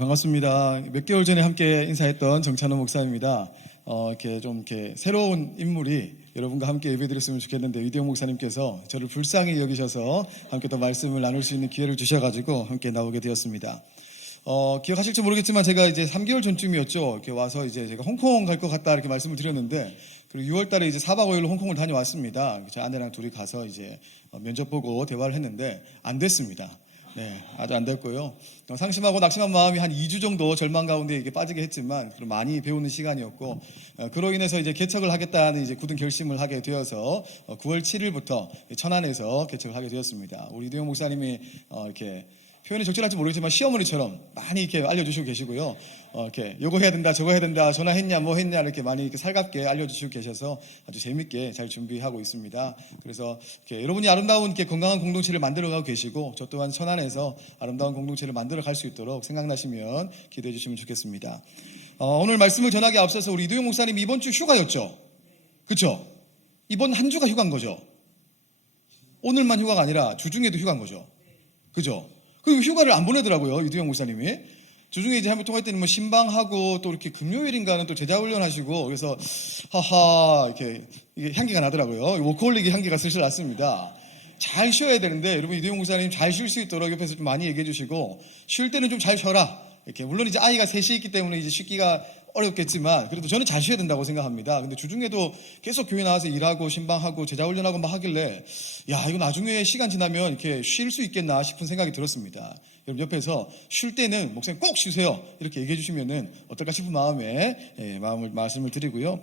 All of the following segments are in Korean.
반갑습니다. 몇 개월 전에 함께 인사했던 정찬호 목사입니다. 이렇게 새로운 인물이 여러분과 함께 예배드렸으면 좋겠는데 이대용 목사님께서 저를 불쌍히 여기셔서 함께 또 말씀을 나눌 수 있는 기회를 주셔가지고 함께 나오게 되었습니다. 기억하실지 모르겠지만 제가 이제 3개월 전쯤이었죠. 이렇게 와서 이제 제가 홍콩 갈 것 같다 이렇게 말씀을 드렸는데, 그리고 6월 달에 이제 4박 5일로 홍콩을 다녀왔습니다. 제 아내랑 둘이 가서 이제 면접 보고 대화를 했는데 안 됐습니다. 네, 아주 안 됐고요. 상심하고 낙심한 마음이 한 2주 정도 절망 가운데 이게 빠지게 했지만 많이 배우는 시간이었고, 그로 인해서 이제 개척을 하겠다는 이제 굳은 결심을 하게 되어서 9월 7일부터 천안에서 개척을 하게 되었습니다. 우리 이대용 목사님이 이렇게 표현이 적절할지 모르겠지만 시어머니처럼 많이 이렇게 알려주시고 계시고요. 이렇게 요거 해야 된다, 저거 해야 된다, 전화했냐, 뭐 했냐 이렇게 많이 이렇게 살갑게 알려주시고 계셔서 아주 재밌게 잘 준비하고 있습니다. 그래서 이렇게 여러분이 아름다운 이렇게 건강한 공동체를 만들어가고 계시고, 저 또한 천안에서 아름다운 공동체를 만들어갈 수 있도록 생각나시면 기도해 주시면 좋겠습니다. 오늘 말씀을 전하기 앞서서 우리 이도영 목사님이 이번 주 휴가였죠. 그렇죠? 이번 한 주가 휴가인 거죠. 오늘만 휴가가 아니라 주중에도 휴가인 거죠. 그죠? 그리고 휴가를 안 보내더라고요, 이두영 목사님이. 주중에 이제 한번 통화했더니 뭐 신방하고 또 이렇게 금요일인가는 또 제자훈련 하시고, 그래서 하하 이렇게 이게 향기가 나더라고요. 워커홀릭의 향기가 슬슬 났습니다. 잘 쉬어야 되는데 여러분, 이두영 목사님 잘 쉴 수 있도록 옆에서 좀 많이 얘기해 주시고, 쉴 때는 좀 잘 쉬어라 이렇게. 물론 이제 아이가 셋이 있기 때문에 이제 쉬기가 어렵겠지만 그래도 저는 잘 쉬어야 된다고 생각합니다. 근데 주중에도 계속 교회 나와서 일하고 신방하고 제자훈련하고 막 하길래, 야, 이거 나중에 시간 지나면 이렇게 쉴 수 있겠나 싶은 생각이 들었습니다. 여러분 옆에서 쉴 때는 목사님 꼭 쉬세요 이렇게 얘기해 주시면은 어떨까 싶은 마음에 말씀을 드리고요.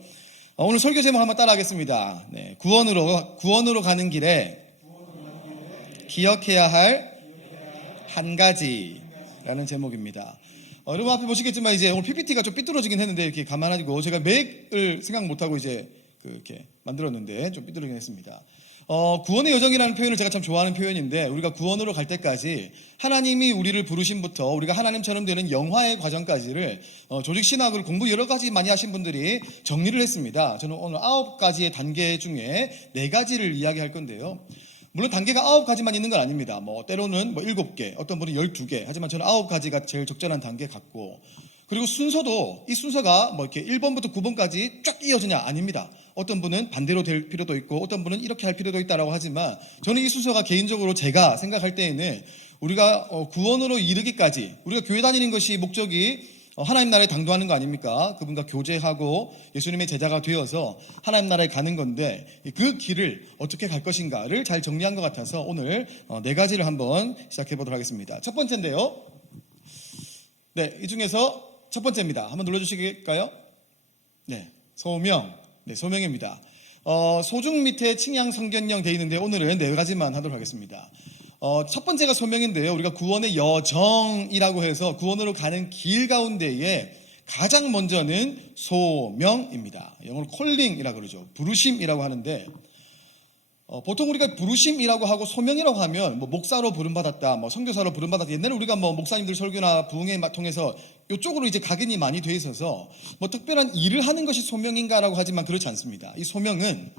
오늘 설교 제목 한번 따라하겠습니다. 네, 구원으로 가는 길에 기억해야 할 한 가지라는 제목입니다. 여러분 앞에 보시겠지만 이제 오늘 PPT가 좀 삐뚤어지긴 했는데 이렇게 가만하고 제가 맥을 생각 못하고 이제 이렇게 만들었는데 좀 삐뚤어지긴 했습니다. 구원의 여정이라는 표현을 제가 참 좋아하는 표현인데, 우리가 구원으로 갈 때까지 하나님이 우리를 부르심부터 우리가 하나님처럼 되는 영화의 과정까지를 조직 신학을 공부 여러 가지 많이 하신 분들이 정리를 했습니다. 저는 오늘 9가지의 단계 중에 4가지를 이야기할 건데요. 물론 단계가 9가지만 있는 건 아닙니다. 때로는 7개, 어떤 분은 12개. 하지만 저는 9가지가 제일 적절한 단계 같고, 그리고 순서도 이 순서가 이렇게 1번부터 9번까지 쫙 이어지냐? 아닙니다. 어떤 분은 반대로 될 필요도 있고, 어떤 분은 이렇게 할 필요도 있다라고 하지만, 저는 이 순서가 개인적으로 제가 생각할 때에는 우리가 구원으로 이르기까지, 우리가 교회 다니는 것이 목적이 하나님 나라에 당도하는 거 아닙니까? 그분과 교제하고 예수님의 제자가 되어서 하나님 나라에 가는 건데, 그 길을 어떻게 갈 것인가를 잘 정리한 것 같아서 오늘 4가지를 한번 시작해 보도록 하겠습니다. 첫 번째인데요. 네, 이 중에서 첫 번째입니다. 한번 눌러주시겠까요? 네, 소명. 네, 소명입니다. 소중 밑에 칭양 성견령 되어 있는데 오늘은 4가지만 하도록 하겠습니다. 첫 번째가 소명인데요. 우리가 구원의 여정이라고 해서 구원으로 가는 길 가운데에 가장 먼저는 소명입니다. 영어로 콜링이라고 그러죠. 부르심이라고 하는데, 보통 우리가 부르심이라고 하고 소명이라고 하면 목사로 부름받았다, 선교사로 부름받았다. 옛날에 우리가 목사님들 설교나 부흥회 통해서 이쪽으로 이제 각인이 많이 돼 있어서 특별한 일을 하는 것이 소명인가라고 하지만 그렇지 않습니다. 이 소명은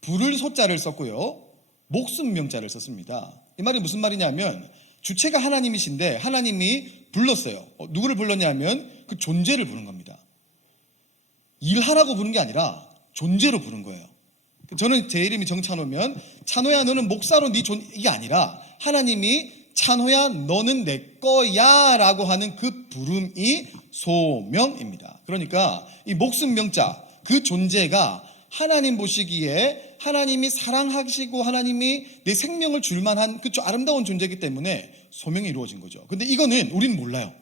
부를 소자를 썼고요, 목숨 명자를 썼습니다. 이 말이 무슨 말이냐면, 주체가 하나님이신데 하나님이 불렀어요. 누구를 불렀냐면 그 존재를 부른 겁니다. 일하라고 부른 게 아니라 존재로 부른 거예요. 저는 제 이름이 정찬호면, 찬호야 너는 목사로 이게 아니라 하나님이 찬호야 너는 내 거야 라고 하는 그 부름이 소명입니다. 그러니까 이 목숨 명자, 그 존재가 하나님 보시기에 하나님이 사랑하시고 하나님이 내 생명을 줄 만한 그 아름다운 존재이기 때문에 소명이 이루어진 거죠. 근데 이거는 우리는 몰라요.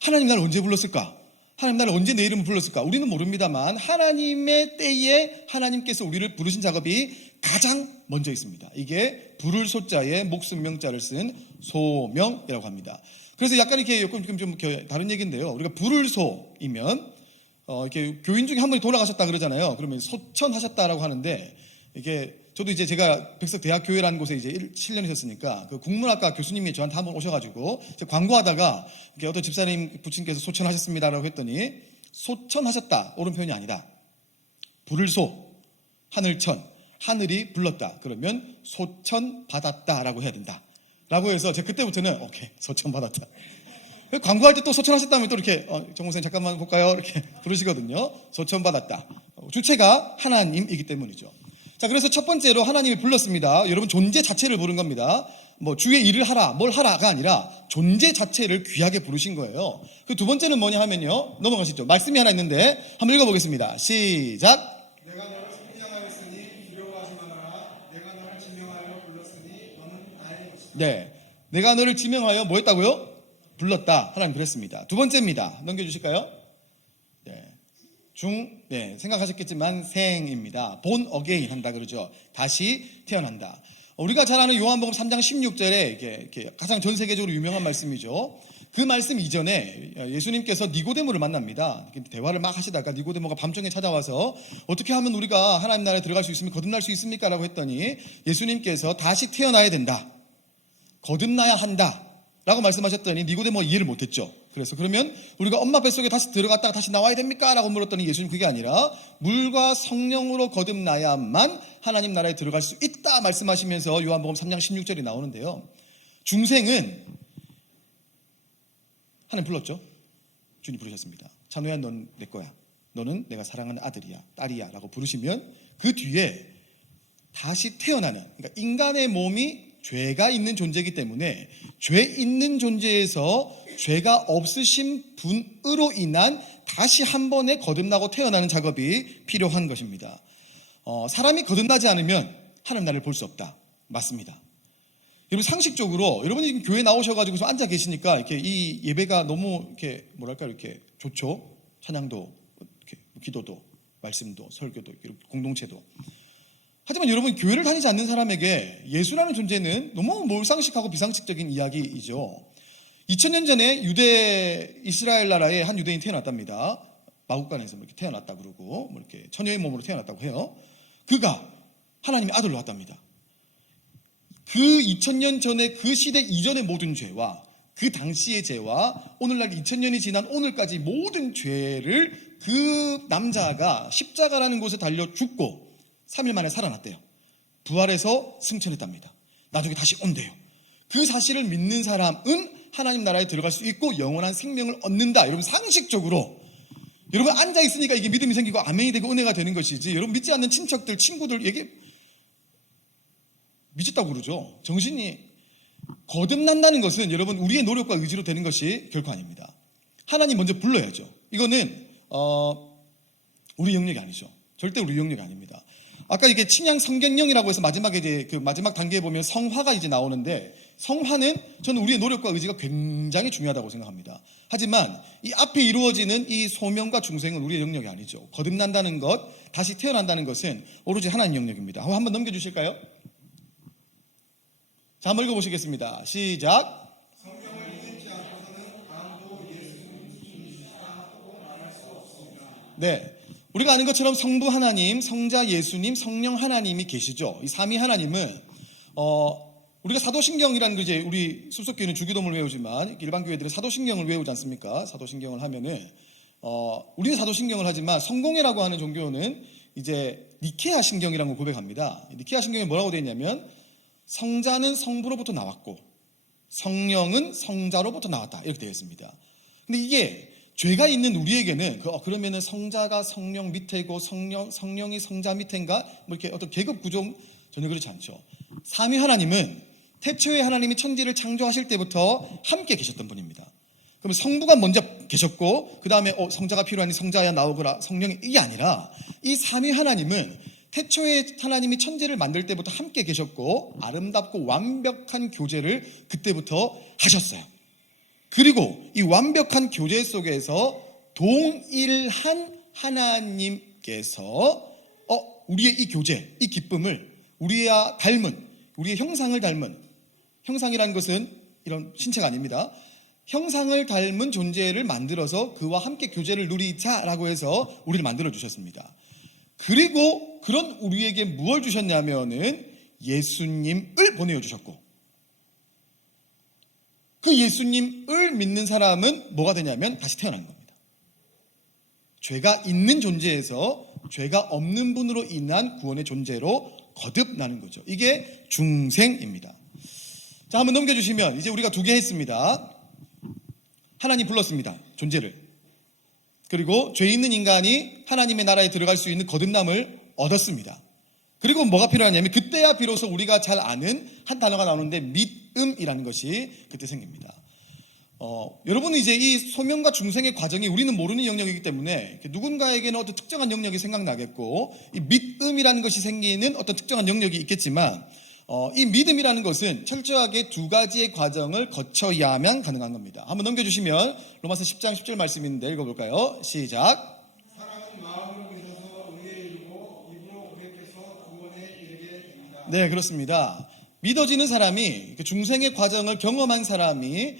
하나님 나를 언제 불렀을까? 하나님 나를 언제 내 이름을 불렀을까? 우리는 모릅니다만 하나님의 때에 하나님께서 우리를 부르신 작업이 가장 먼저 있습니다. 이게 부를 소자에 목숨 명자를 쓴 소명이라고 합니다. 그래서 약간 이렇게 좀 다른 얘기인데요. 우리가 부를 소이면 이렇게 교인 중에 한 분이 돌아가셨다 그러잖아요. 그러면 소천하셨다라고 하는데, 이게 저도 이제 제가 백석대학교회라는 곳에 이제 7년 있었으니까 그 국문학과 교수님이 저한테 한번 오셔가지고 광고하다가 어떤 집사님 부친께서 소천하셨습니다라고 했더니, 소천하셨다 옳은 표현이 아니다. 불소, 하늘천, 하늘이 불렀다 그러면 소천 받았다라고 해야 된다 라고 해서 제가 그때부터는 오케이, 소천 받았다. 광고할 때 또 소천하셨다면 또 이렇게 정목사님 잠깐만 볼까요? 이렇게 부르시거든요. 소천받았다. 주체가 하나님이기 때문이죠. 자, 그래서 첫 번째로 하나님이 불렀습니다. 여러분 존재 자체를 부른 겁니다. 뭐 주의 일을 하라, 뭘 하라가 아니라 존재 자체를 귀하게 부르신 거예요. 그 두 번째는 뭐냐 하면요. 넘어가시죠. 말씀이 하나 있는데 한번 읽어보겠습니다. 시작. 내가 너를 선명하였으니 두려워하지 말아라. 내가 너를 지명하여 불렀으니 너는 나의 것이다. 네, 내가 너를 지명하여 뭐 했다고요? 불렀다. 하나님 그랬습니다. 두 번째입니다. 넘겨주실까요? 네, 생각하셨겠지만 생입니다. born again 한다 그러죠. 다시 태어난다. 우리가 잘 아는 요한복음 3장 16절에 이렇게 가장 전 세계적으로 유명한 말씀이죠. 그 말씀 이전에 예수님께서 니고데모를 만납니다. 대화를 막 하시다가 니고데모가 밤중에 찾아와서 어떻게 하면 우리가 하나님 나라에 들어갈 수 있습니까? 거듭날 수 있습니까? 라고 했더니 예수님께서 다시 태어나야 된다. 거듭나야 한다. 라고 말씀하셨더니 니고데모가 이해를 못했죠. 그래서 그러면 우리가 엄마 뱃속에 다시 들어갔다가 다시 나와야 됩니까? 라고 물었더니 예수님 그게 아니라 물과 성령으로 거듭나야만 하나님 나라에 들어갈 수 있다 말씀하시면서 요한복음 3장 16절이 나오는데요. 중생은 하나님 불렀죠. 주님 부르셨습니다. 찬호야 넌 내 거야. 너는 내가 사랑하는 아들이야 딸이야 라고 부르시면 그 뒤에 다시 태어나는, 그러니까 인간의 몸이 죄가 있는 존재이기 때문에 죄 있는 존재에서 죄가 없으신 분으로 인한 다시 한 번의 거듭나고 태어나는 작업이 필요한 것입니다. 사람이 거듭나지 않으면 하나님 나라를 볼 수 없다. 맞습니다. 여러분 상식적으로 여러분이 지금 교회 나오셔가지고 좀 앉아 계시니까 이렇게 이 예배가 너무 이렇게 뭐랄까 이렇게 좋죠. 찬양도, 이렇게 기도도, 말씀도, 설교도, 공동체도. 하지만 여러분 교회를 다니지 않는 사람에게 예수라는 존재는 너무 몰상식하고 비상식적인 이야기이죠. 2000년 전에 이스라엘 나라에 한 유대인이 태어났답니다. 마국간에서 이렇게 태어났다 그러고 뭐 이렇게 처녀의 몸으로 태어났다고 해요. 그가 하나님의 아들로 왔답니다. 그 2000년 전에 그 시대 이전의 모든 죄와 그 당시의 죄와 오늘날 2000년이 지난 오늘까지 모든 죄를 그 남자가 십자가라는 곳에 달려 죽고 3일 만에 살아났대요. 부활해서 승천했답니다. 나중에 다시 온대요. 그 사실을 믿는 사람은 하나님 나라에 들어갈 수 있고 영원한 생명을 얻는다. 여러분 상식적으로 여러분 앉아있으니까 이게 믿음이 생기고 아멘이 되고 은혜가 되는 것이지, 여러분 믿지 않는 친척들, 친구들 얘기 미쳤다고 그러죠. 정신이 거듭난다는 것은 여러분 우리의 노력과 의지로 되는 것이 결코 아닙니다. 하나님 먼저 불러야죠. 이거는 우리 영역이 아니죠. 절대 우리 영역이 아닙니다. 아까 이게 친양 성경령이라고 해서 마지막에 이제 그 마지막 단계에 보면 성화가 이제 나오는데, 성화는 저는 우리의 노력과 의지가 굉장히 중요하다고 생각합니다. 하지만 이 앞에 이루어지는 이 소명과 중생은 우리의 영역이 아니죠. 거듭난다는 것, 다시 태어난다는 것은 오로지 하나님 영역입니다. 한번 넘겨주실까요? 자, 한번 읽어보시겠습니다. 시작. 성경을 읽지 않고서는 아무도 예수님이시라고 말할 수 없습니다. 네, 우리가 아는 것처럼 성부 하나님, 성자 예수님, 성령 하나님이 계시죠. 이 삼위 하나님은 우리가 사도신경이라는 거, 이제 우리 숲속교회는 주기도문을 외우지만 일반 교회들은 사도신경을 외우지 않습니까? 사도신경을 하면은 우리는 사도신경을 하지만 성공회라고 하는 종교는 이제 니케아 신경이라는 걸 고백합니다. 니케아 신경에 뭐라고 되어 있냐면 성자는 성부로부터 나왔고 성령은 성자로부터 나왔다, 이렇게 되어 있습니다. 근데 이게 죄가 있는 우리에게는 그러면은 성자가 성령 밑에고 성령이 성자 밑인가? 뭐 이렇게 어떤 계급 구조 전혀 그렇지 않죠. 삼위 하나님은 태초에 하나님이 천지를 창조하실 때부터 함께 계셨던 분입니다. 그러면 성부가 먼저 계셨고 그 다음에 성자가 필요하니 성자야 나오거라, 성령이, 이게 아니라 이 삼위 하나님은 태초에 하나님이 천지를 만들 때부터 함께 계셨고 아름답고 완벽한 교제를 그때부터 하셨어요. 그리고 이 완벽한 교제 속에서 동일한 하나님께서 우리의 이 교제, 이 기쁨을 우리와 닮은, 우리의 형상을 닮은, 형상이라는 것은 이런 신체가 아닙니다. 형상을 닮은 존재를 만들어서 그와 함께 교제를 누리자라고 해서 우리를 만들어 주셨습니다. 그리고 그런 우리에게 무엇을 주셨냐면은 예수님을 보내어 주셨고, 그 예수님을 믿는 사람은 뭐가 되냐면 다시 태어나는 겁니다. 죄가 있는 존재에서 죄가 없는 분으로 인한 구원의 존재로 거듭나는 거죠. 이게 중생입니다. 자, 한번 넘겨주시면 이제 우리가 두 개 했습니다. 하나님 불렀습니다. 존재를. 그리고 죄 있는 인간이 하나님의 나라에 들어갈 수 있는 거듭남을 얻었습니다. 그리고 뭐가 필요하냐면 그때야 비로소 우리가 잘 아는 한 단어가 나오는데 믿음이라는 것이 그때 생깁니다. 여러분은 이제 이 소명과 중생의 과정이 우리는 모르는 영역이기 때문에 누군가에게는 어떤 특정한 영역이 생각나겠고 이 믿음이라는 것이 생기는 어떤 특정한 영역이 있겠지만 이 믿음이라는 것은 철저하게 두 가지의 과정을 거쳐야만 가능한 겁니다. 한번 넘겨주시면 로마서 10장 10절 말씀인데 읽어볼까요? 시작. 사람은 마음으로 믿어서 의에 이르고 입으로 고백해서 구원에 이르게 됩니다. 네, 그렇습니다. 믿어지는 사람이 중생의 과정을 경험한 사람이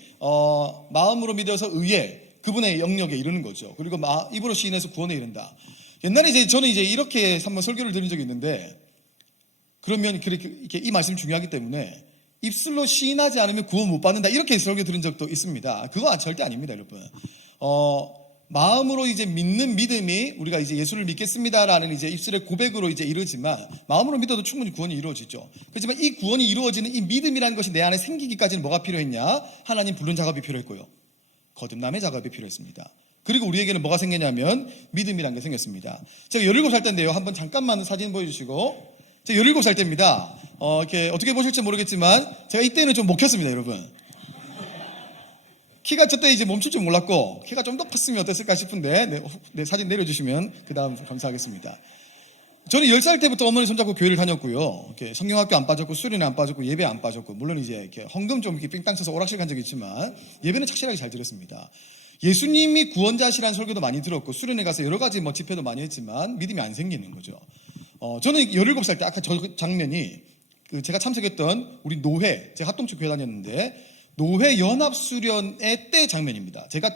마음으로 믿어서 의에 그분의 영역에 이르는 거죠. 그리고 입으로 시인해서 구원에 이른다. 옛날에 저는 이렇게 한번 설교를 드린 적이 있는데 그러면 이렇게 이 말씀이 중요하기 때문에 입술로 시인하지 않으면 구원 못 받는다 이렇게 설교 들은 적도 있습니다. 그거 절대 아닙니다, 여러분. 마음으로 믿는 믿음이 우리가 예수를 믿겠습니다라는 입술의 고백으로 이루어지만 마음으로 믿어도 충분히 구원이 이루어지죠. 그렇지만 이 구원이 이루어지는 이 믿음이라는 것이 내 안에 생기기까지는 뭐가 필요했냐? 하나님 부른 작업이 필요했고요. 거듭남의 작업이 필요했습니다. 그리고 우리에게는 뭐가 생겼냐면 믿음이라는 게 생겼습니다. 제가 17살 때인데요. 한번 잠깐만 사진 보여주시고 제가 17살 때입니다. 이렇게 어떻게 보실지 모르겠지만 제가 이때는 좀 먹혔습니다, 여러분. 키가 저때 멈출 줄 몰랐고 키가 좀 더 컸으면 어땠을까 싶은데 네, 사진 내려주시면 그 다음 감사하겠습니다. 저는 10살 때부터 어머니 손잡고 교회를 다녔고요. 이렇게 성경학교 안 빠졌고 수련회 안 빠졌고 예배 안 빠졌고 물론 이렇게 헌금 좀 이렇게 삥땅 쳐서 오락실 간 적이 있지만 예배는 착실하게 잘 드렸습니다. 예수님이 구원자시라는 설교도 많이 들었고 수련회 가서 여러 가지 집회도 많이 했지만 믿음이 안 생기는 거죠. 저는 17살 때 아까 저 장면이 제가 참석했던 우리 노회 제가 합동측 교회 다녔는데 노회 연합수련회 때 장면입니다. 제가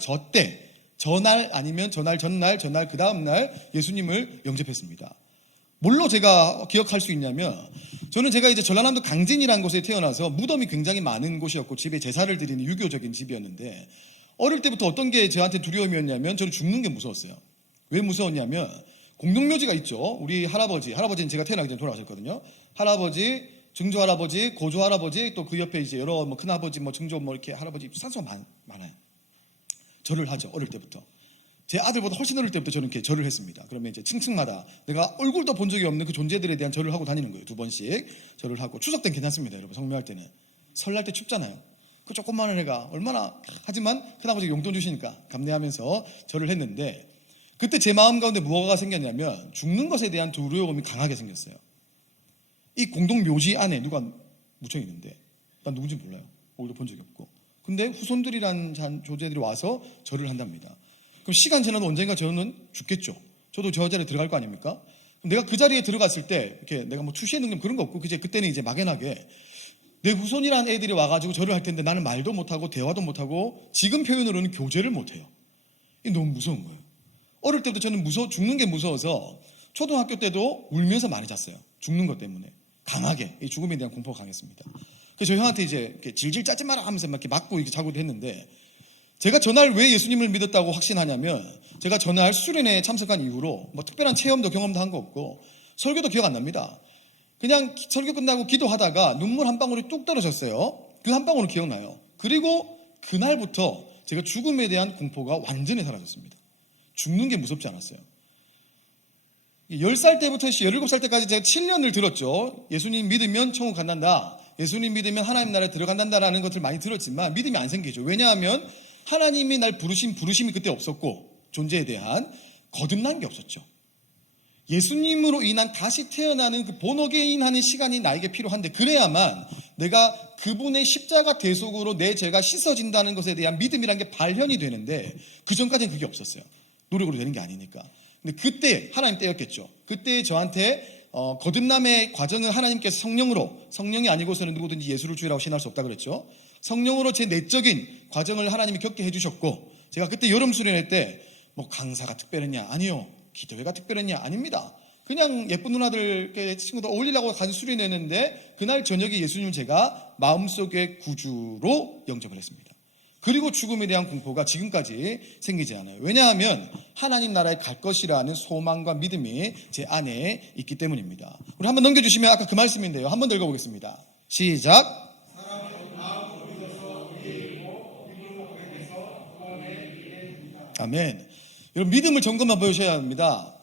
전날 아니면 전날 그 다음날 예수님을 영접했습니다. 뭘로 제가 기억할 수 있냐면 저는 제가 전라남도 강진이라는 곳에 태어나서 무덤이 굉장히 많은 곳이었고 집에 제사를 드리는 유교적인 집이었는데 어릴 때부터 어떤 게 저한테 두려움이었냐면 저는 죽는 게 무서웠어요. 왜 무서웠냐면 공동묘지가 있죠. 우리 할아버지는 제가 태어나기 전에 돌아가셨거든요. 할아버지, 증조할아버지, 고조할아버지, 또 그 옆에 여러 큰아버지, 증조 이렇게 할아버지 산소가 많아요. 절을 하죠. 어릴 때부터. 제 아들보다 훨씬 어릴 때부터 저는 이렇게 절을 했습니다. 그러면 층층마다 내가 얼굴도 본 적이 없는 그 존재들에 대한 절을 하고 다니는 거예요. 2번씩 절을 하고. 추석 때는 괜찮습니다, 여러분. 성묘할 때는. 설날 때 춥잖아요. 그 조그마한 애가 얼마나 하지만 큰아버지가 용돈 주시니까 감내하면서 절을 했는데 그때 제 마음 가운데 뭐가 생겼냐면 죽는 것에 대한 두려움이 강하게 생겼어요. 이 공동묘지 안에 누가 묻혀 있는데 난 누군지 몰라요. 얼굴도 본 적이 없고. 근데 후손들이란 조제들이 와서 절을 한답니다. 그럼 시간 지나도 언젠가 저는 죽겠죠. 저도 저 자리에 들어갈 거 아닙니까? 내가 그 자리에 들어갔을 때 이렇게 내가 출시의 능력 그런 거 없고 그때는 막연하게 내 후손이라는 애들이 와가지고 절을 할 텐데 나는 말도 못하고 대화도 못하고 지금 표현으로는 교제를 못해요. 이게 너무 무서운 거예요. 어릴 때부터 저는 죽는 게 무서워서 초등학교 때도 울면서 많이 잤어요. 죽는 것 때문에. 강하게. 이 죽음에 대한 공포가 강했습니다. 그래서 저 형한테 이렇게 질질 짜지 마라 하면서 막 이렇게 맞고 이렇게 자고도 했는데 제가 전날 왜 예수님을 믿었다고 확신하냐면 제가 전날 수련회에 참석한 이후로 특별한 체험도 경험도 한 거 없고 설교도 기억 안 납니다. 그냥 설교 끝나고 기도하다가 눈물 한 방울이 뚝 떨어졌어요. 그 한 방울은 기억나요. 그리고 그날부터 제가 죽음에 대한 공포가 완전히 사라졌습니다. 죽는 게 무섭지 않았어요. 10살 때부터 17살 때까지 제가 7년을 들었죠. 예수님 믿으면 천국 간단다. 예수님 믿으면 하나님 나라에 들어간단다라는 것을 많이 들었지만 믿음이 안 생기죠. 왜냐하면 하나님이 날 부르심이 그때 없었고 존재에 대한 거듭난 게 없었죠. 예수님으로 인한 다시 태어나는 그 본어게인 하는 시간이 나에게 필요한데 그래야만 내가 그분의 십자가 대속으로 내 죄가 씻어진다는 것에 대한 믿음이란 게 발현이 되는데 그 전까지는 그게 없었어요. 노력으로 되는 게 아니니까. 근데 그때 하나님 때였겠죠. 그때 저한테 거듭남의 과정을 하나님께서 성령이 아니고서는 누구든지 예수를 주의라고 신할 수 없다 그랬죠. 성령으로 제 내적인 과정을 하나님이 겪게 해주셨고 제가 그때 여름 수련회 때 강사가 특별했냐? 아니요. 기도회가 특별했냐? 아닙니다. 그냥 예쁜 누나들 친구들 어울리려고 간 수련회였는데 그날 저녁에 예수님을 제가 마음속의 구주로 영접을 했습니다. 그리고 죽음에 대한 공포가 지금까지 생기지 않아요. 왜냐하면 하나님 나라에 갈 것이라는 소망과 믿음이 제 안에 있기 때문입니다. 우리 한번 넘겨주시면 아까 그 말씀인데요. 한번 더 읽어보겠습니다. 시작. 아멘. 여러분 믿음을 점검해 보셔야 합니다.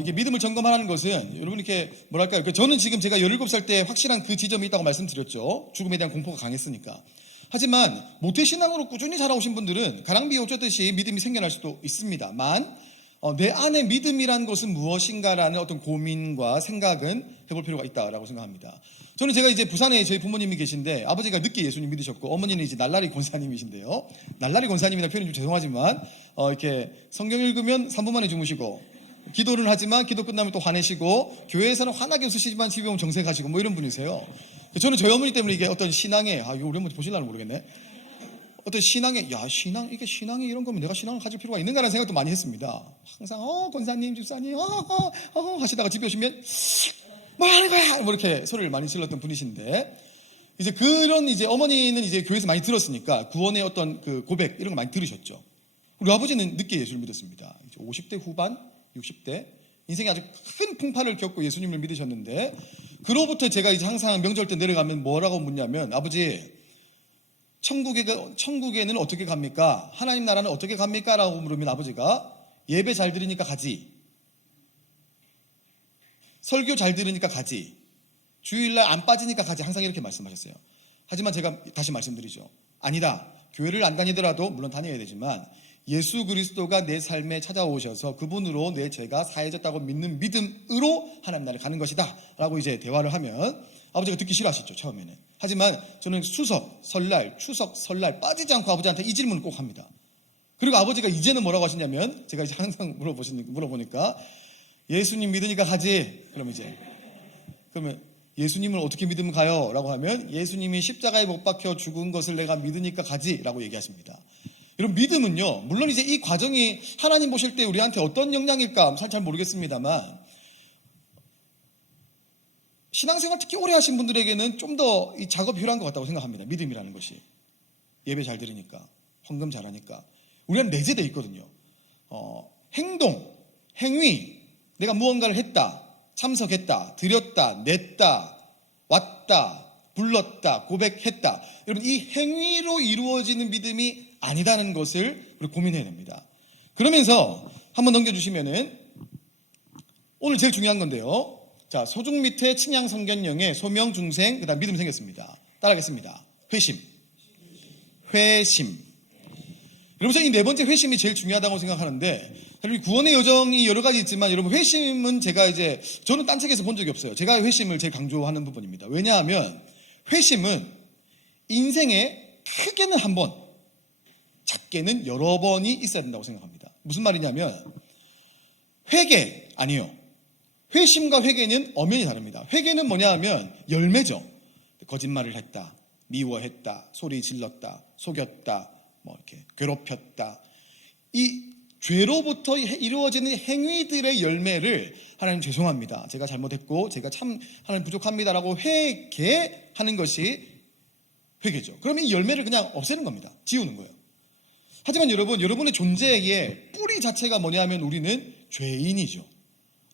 이게 믿음을 점검하는 것은 여러분 이렇게 뭐랄까요? 저는 지금 제가 17살 때 확실한 그 지점이 있다고 말씀드렸죠. 죽음에 대한 공포가 강했으니까. 하지만 모태신앙으로 꾸준히 자라오신 분들은 가랑비에 어쩌듯이 믿음이 생겨날 수도 있습니다만 내 안에 믿음이란 것은 무엇인가라는 어떤 고민과 생각은 해볼 필요가 있다라고 생각합니다. 저는 제가 이제 부산에 저희 부모님이 계신데 아버지가 늦게 예수님 믿으셨고 어머니는 이제 날라리 권사님이신데요. 날라리 권사님이라 표현이 좀 죄송하지만 이렇게 성경 읽으면 3분 만에 주무시고 기도를 하지만 기도 끝나면 또 화내시고 교회에서는 환하게 웃으시지만 집에 오면 정색하시고 뭐 이런 분이세요. 저는 저희 어머니 때문에 이게 어떤 신앙에 이거 우리 어머니 보실라는 모르겠네. 어떤 신앙에 이게 신앙이 이런 거면 내가 신앙을 가질 필요가 있는가라는 생각도 많이 했습니다. 항상 권사님 집사님 하시다가 집에 오시면 뭐 하는 거야 뭐 이렇게 소리를 많이 질렀던 분이신데 이제 그런 이제 어머니는 이제 교회에서 많이 들었으니까 구원의 어떤 그 고백 이런 거 많이 들으셨죠. 우리 아버지는 늦게 예수를 믿었습니다. 50대 후반 60대 인생에 아주 큰 풍파를 겪고 예수님을 믿으셨는데 그로부터 제가 이제 항상 명절 때 내려가면 뭐라고 묻냐면 아버지 천국에는 어떻게 갑니까? 하나님 나라는 어떻게 갑니까? 라고 물으면 아버지가 예배 잘 들으니까 가지, 설교 잘 들으니까 가지, 주일날 안 빠지니까 가지, 항상 이렇게 말씀하셨어요. 하지만 제가 다시 말씀드리죠. 아니다. 교회를 안 다니더라도 물론 다녀야 되지만 예수 그리스도가 내 삶에 찾아오셔서 그분으로 내 죄가 사해졌다고 믿는 믿음으로 하나님 나라에 가는 것이다 라고 이제 대화를 하면 아버지가 듣기 싫어하셨죠, 처음에는. 하지만 저는 추석, 설날 빠지지 않고 아버지한테 이 질문을 꼭 합니다. 그리고 아버지가 이제는 뭐라고 하시냐면 제가 이제 항상 물어보니까 예수님 믿으니까 가지. 그러면 예수님을 어떻게 믿으면 가요? 라고 하면 예수님이 십자가에 못 박혀 죽은 것을 내가 믿으니까 가지 라고 얘기하십니다. 여러분 믿음은요 물론 이제 이 과정이 하나님 보실 때 우리한테 어떤 영향일까 잘 모르겠습니다만 신앙생활 특히 오래 하신 분들에게는 좀 더 이 작업이 필요한 것 같다고 생각합니다. 믿음이라는 것이 예배 잘 들으니까 헌금 잘하니까 우리는 내재되어 있거든요. 행동, 행위 내가 무언가를 했다, 참석했다, 드렸다, 냈다, 왔다, 불렀다, 고백했다. 여러분 이 행위로 이루어지는 믿음이 아니다는 것을 우리 고민해야 됩니다. 그러면서 한번 넘겨주시면은 오늘 제일 중요한 건데요. 자, 소중 밑에 칭양 성견령에 소명 중생 그다음 믿음 생겼습니다. 따라하겠습니다. 회심. 여러분 저는 이 네 번째 회심이 제일 중요하다고 생각하는데 구원의 여정이 여러 가지 있지만 여러분 회심은 저는 딴 책에서 본 적이 없어요. 제가 회심을 제일 강조하는 부분입니다. 왜냐하면 회심은 인생에 크게는 한 번, 작게는 여러 번이 있어야 된다고 생각합니다. 무슨 말이냐면 회개 아니요. 회심과 회개는 엄연히 다릅니다. 회개는 뭐냐 하면 열매죠. 거짓말을 했다, 미워했다, 소리 질렀다, 속였다, 뭐 이렇게 괴롭혔다. 이 죄로부터 이루어지는 행위들의 열매를 하나님 죄송합니다. 제가 잘못했고 제가 참 하나님 부족합니다라고 회개하는 것이 회개죠. 그러면 이 열매를 그냥 없애는 겁니다. 지우는 거예요. 하지만 여러분의 존재의 뿌리 자체가 뭐냐 하면 우리는 죄인이죠.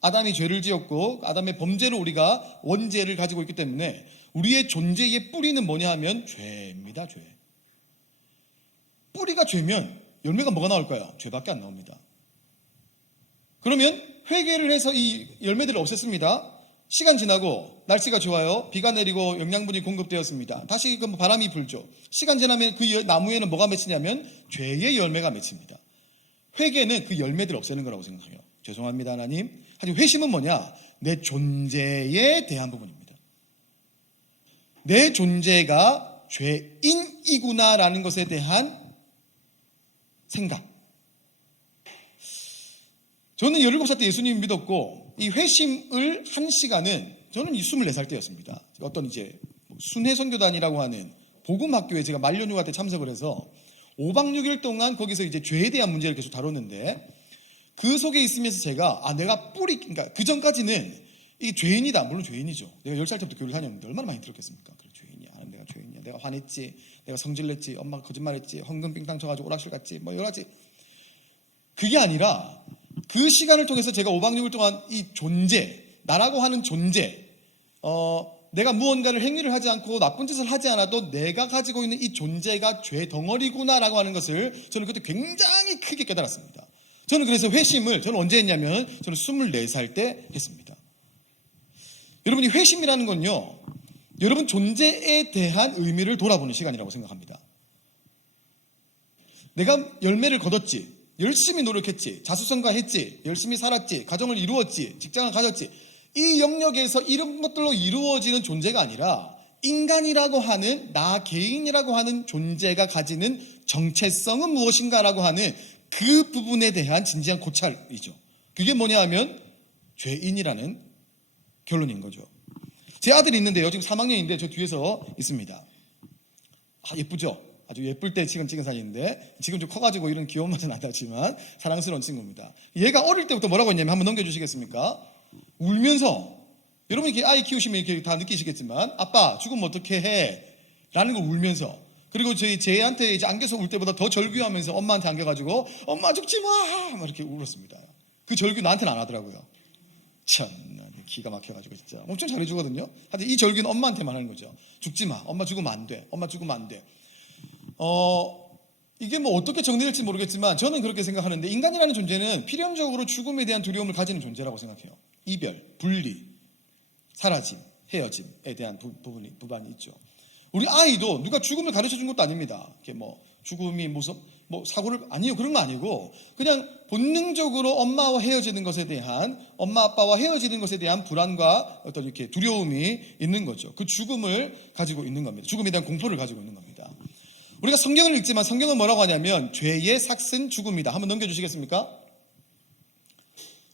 아담이 죄를 지었고 아담의 범죄로 우리가 원죄를 가지고 있기 때문에 우리의 존재의 뿌리는 뭐냐 하면 죄입니다. 죄. 뿌리가 죄면 열매가 뭐가 나올까요? 죄밖에 안 나옵니다. 그러면 회개를 해서 이 열매들을 없앴습니다. 시간 지나고 날씨가 좋아요. 비가 내리고 영양분이 공급되었습니다. 다시 바람이 불죠. 시간 지나면 그 나무에는 뭐가 맺히냐면 죄의 열매가 맺힙니다. 회개는 그 열매들을 없애는 거라고 생각해요. 죄송합니다 하나님. 하지만 회심은 뭐냐? 내 존재에 대한 부분입니다. 내 존재가 죄인이구나라는 것에 대한 생각. 저는 17살 때 예수님 믿었고 이 회심을 한 시간은 저는 24살 때였습니다. 어떤 이제 순회 선교단이라고 하는 복음학교에 제가 말년휴가 때 참석을 해서 5박 6일 동안 거기서 이제 죄에 대한 문제를 계속 다뤘는데 그 속에 있으면서 제가 내가 그러니까 그 전까지는 이게 죄인이다. 물론 죄인이죠. 내가 10살 때부터 교회를 다녔는데 얼마나 많이 들었겠습니까? 그래 죄인이야. 내가 죄인이야. 내가 화냈지. 내가 성질냈지. 엄마가 거짓말했지. 헌금 빙땅 쳐가지고 오락실 갔지. 뭐 여러 가지. 그게 아니라 그 시간을 통해서 제가 5박 6일 동안 이 존재, 나라고 하는 존재, 내가 무언가를 행위를 하지 않고 나쁜 짓을 하지 않아도 내가 가지고 있는 이 존재가 죄 덩어리구나라고 하는 것을 저는 그때 굉장히 크게 깨달았습니다. 저는 그래서 회심을 저는 언제 했냐면 저는 24살 때 했습니다. 여러분이 회심이라는 건요, 여러분 존재에 대한 의미를 돌아보는 시간이라고 생각합니다. 내가 열매를 거뒀지, 열심히 노력했지, 자수성가했지, 열심히 살았지, 가정을 이루었지, 직장을 가졌지, 이 영역에서 이런 것들로 이루어지는 존재가 아니라 인간이라고 하는 나 개인이라고 하는 존재가 가지는 정체성은 무엇인가라고 하는 그 부분에 대한 진지한 고찰이죠. 그게 뭐냐 하면 죄인이라는 결론인 거죠. 제 아들이 있는데요, 지금 3학년인데 저 뒤에서 있습니다. 예쁘죠? 아주 예쁠 때 지금 찍은 사진인데 지금 좀 커가지고 이런 귀여운 맛은 안 나지만 사랑스러운 친구입니다. 얘가 어릴 때부터 뭐라고 했냐면 한번 넘겨주시겠습니까? 울면서, 여러분 이렇게 아이 키우시면 이렇게 다 느끼시겠지만 아빠 죽으면 어떻게 해? 라는 걸 울면서, 그리고 쟤한테 이제 안겨서 울 때보다 더 절규하면서 엄마한테 안겨가지고 엄마 죽지 마! 막 이렇게 울었습니다. 그 절규 나한테는 안 하더라고요. 참 기가 막혀가지고 진짜 엄청 잘해주거든요. 하여튼 이 절규는 엄마한테만 하는 거죠. 죽지 마. 엄마 죽으면 안 돼. 엄마 죽으면 안 돼. 이게 뭐 어떻게 정리될지 모르겠지만 저는 그렇게 생각하는데, 인간이라는 존재는 필연적으로 죽음에 대한 두려움을 가지는 존재라고 생각해요. 이별, 분리, 사라짐, 헤어짐에 대한 부분이 있죠. 우리 아이도 누가 죽음을 가르쳐 준 것도 아닙니다. 이렇게 뭐 죽음이 무슨 뭐 사고를, 아니요, 그런 거 아니고 그냥 본능적으로 엄마와 헤어지는 것에 대한, 엄마 아빠와 헤어지는 것에 대한 불안과 어떤 이렇게 두려움이 있는 거죠. 그 죽음을 가지고 있는 겁니다. 죽음에 대한 공포를 가지고 있는 겁니다. 우리가 성경을 읽지만 성경은 뭐라고 하냐면 죄의 삭은 죽음이다. 한번 넘겨주시겠습니까?